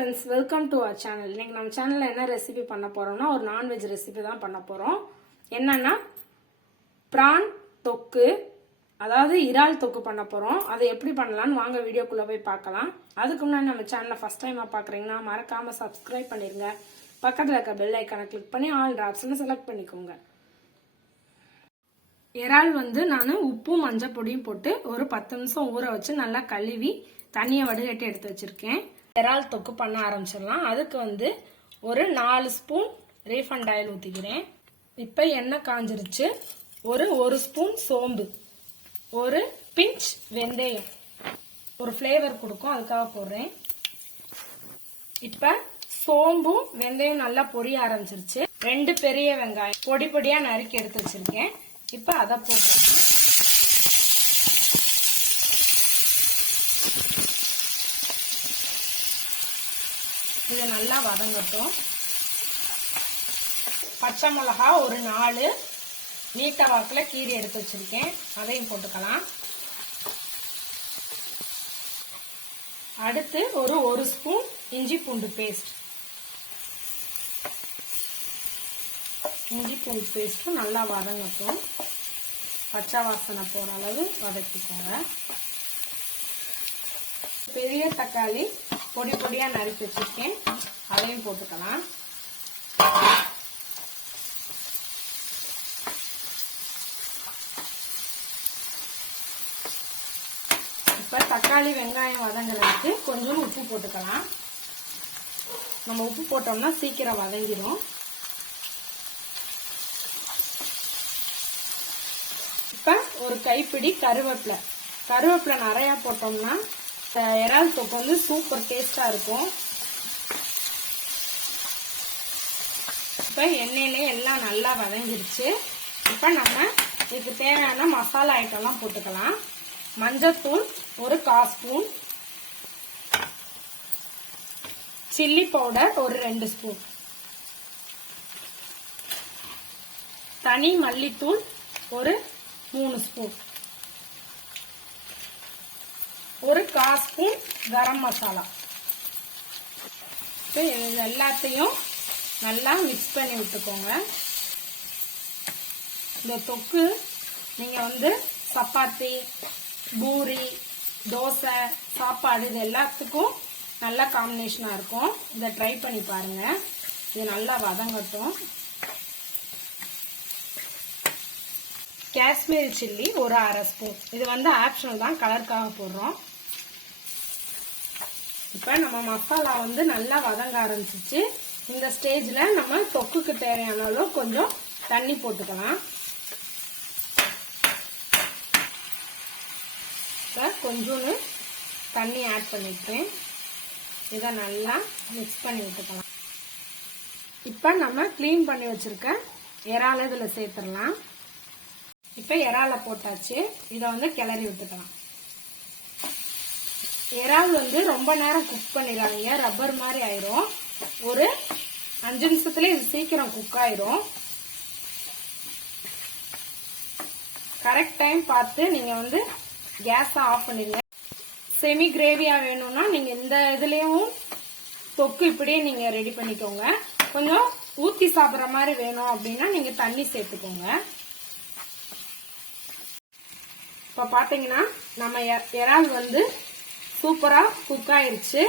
friends, welcome to our channel. இன்னைக்கு நம்ம சேனல்ல என்ன ரெசிபி பண்ண போறோம்னா ஒரு நான்வெஜ் ரெசிபி தான் பண்ண போறோம். என்னன்னா பிரான் தொக்கு, அதாவது இறால் தொக்கு பண்ண போறோம். அதை எப்படி பண்ணலாம்னு வாங்க வீடியோக்குள்ள போய் பார்க்கலாம். அதுக்கு முன்னாடி நம்ம சேனலை ஃபர்ஸ்ட் டைமா பார்க்கறீங்கன்னா மறக்காம சப்ஸ்கிரைப் பண்ணிருங்க. பக்கத்துல இருக்க பெல் ஐகானை கிளிக் பண்ணி ஆல் ஆப்ஷனை செலக்ட் பண்ணிக்கோங்க. இறால் நான் உப்பு மஞ்சள் பொடியும் போட்டு ஒரு 10 நிமிஷம் ஊற வச்சு நல்லா கழுவி தண்ணியை வடிகட்டி எடுத்து வச்சிருக்கேன். இறால் தொக்கு பண்ண ஆரம்பிச்சிடலாம். அதுக்கு ஒரு 4 ஸ்பூன் ரீஃபண்ட் ஆயில் ஊற்றிக்கிறேன். இப்போ எண்ணெய் காஞ்சிருச்சு. ஒரு ஸ்பூன் சோம்பு, ஒரு பிஞ்ச் வெந்தயம், ஒரு ஃப்ளேவர் கொடுக்கும், அதுக்காக போடுறேன். இப்போ சோம்பும் வெந்தயம் நல்லா பொரிய ஆரம்பிச்சிருச்சு. 2 பெரிய வெங்காயம் பொடி பொடியா நறுக்கி எடுத்து வச்சிருக்கேன். இப்போ அதை போட்டுறேன். இது நல்லா வதங்கட்டும். பச்சை மிளகா ஒரு 4 நீட்ட வாக்கில் கீரி எடுத்து வச்சிருக்கேன், அதையும் போட்டுக்கலாம். அடுத்து ஒரு ஸ்பூன் இஞ்சி பூண்டு பேஸ்ட். இஞ்சி பூண்டு பேஸ்ட்டும் நல்லா வதங்கட்டும். பச்சை வாசனை போற அளவு வதக்கிக்கோங்க. பெரிய தக்காளி பொடி பொடியா நறுக்கி வச்சிருக்கேன், அதையும் போட்டுக்கலாம். இப்ப தக்காளி வெங்காயம் வதங்குறதுக்கு கொஞ்சம் உப்பு போட்டுக்கலாம். நம்ம உப்பு போட்டோம்னா சீக்கிரம் வதங்கிடும். இப்ப ஒரு கைப்பிடி கருவேப்பிலை நிறைய போட்டோம்னா இறால் தொக்கு சூப்பர் டேஸ்டா இருக்கும். இப்ப எண்ணெயிலே எல்லாம் நல்லா வதங்கிருச்சு. இப்ப நம்ம இதுக்கு தேவையான மசாலா ஐட்டம்லாம் போட்டுக்கலாம். மஞ்சத்தூள் ஒரு 1/4 ஸ்பூன், சில்லி பவுடர் ஒரு 2 ஸ்பூன், தனி மல்லித்தூள் ஒரு 3 ஸ்பூன், ஒரு 1/4 ஸ்பூன் கரம் மசாலா. இது எல்லாத்தையும் நல்லா மிக்ஸ் பண்ணி விட்டுக்கோங்க. இந்த தொக்கு நீங்க சப்பாத்தி, பூரி, தோசை, சாப்பாடு இது எல்லாத்துக்கும் நல்ல காம்பினேஷனா இருக்கும். இதை ட்ரை பண்ணி பாருங்க. இது நல்லா வதங்கட்டும். காஷ்மீரி சில்லி ஒரு 1/2 ஸ்பூன். இது ஆப்ஷனல் தான், கலருக்காக போடுறோம். இப்ப நம்ம மசாலா நல்லா வதங்க ஆரம்பிச்சிச்சு. இந்த ஸ்டேஜ்ல நம்ம தொக்குக்கு தேவையான அளவு கொஞ்சம் தண்ணி போட்டுக்கலாம். கொஞ்சம் தண்ணி ஆட் பண்ணிருக்கேன். இதை நல்லா மிக்ஸ் பண்ணி விட்டுக்கலாம். இப்ப நம்ம கிளீன் பண்ணி வச்சிருக்க இறாலை இதுல சேர்த்துடலாம். இப்ப இறாலை போட்டாச்சு. இதை கிளறி விட்டுக்கலாம். இறால் ரொம்ப நேரம் குக் பண்ணிடாதீங்க, ரப்பர் மாதிரி ஆயிரும். ஒரு 5 நிமிஷத்துல இது சீக்கிரம் குக் ஆயிரும். கரெக்ட் டைம் பார்த்து நீங்க கேஸ் ஆஃப் பண்ணிடுங்க. செமி கிரேவியா வேணும்னா நீங்க இந்த இதுலயும் தொக்கு இப்படியே நீங்க ரெடி பண்ணிக்கோங்க. கொஞ்சம் ஊத்தி சாப்பிட்ற மாதிரி வேணும் அப்படின்னா நீங்க தண்ணி சேர்த்துக்கோங்க. இப்ப பாத்தீங்கன்னா நம்ம இறால் சூப்பரா குக் ஆயிருச்சு.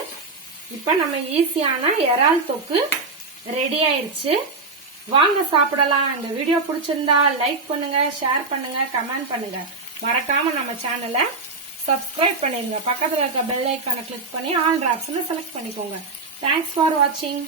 இப்ப நம்ம ஈஸியான இறால் தொக்கு ரெடி ஆயிருச்சு. வாங்க சாப்பிடலாம். இந்த வீடியோ பிடிச்சிருந்தா லைக் பண்ணுங்க, ஷேர் பண்ணுங்க, கமெண்ட் பண்ணுங்க. மறக்காம நம்ம சேனலை சப்ஸ்கிரைப் பண்ணிருங்க. பக்கத்துல இருக்க பெல் ஐக்கானை கிளிக் பண்ணி ஆல் ஆப்ஷனை செலக்ட் பண்ணிக்கோங்க. தேங்க்ஸ் ஃபார் வாட்சிங்.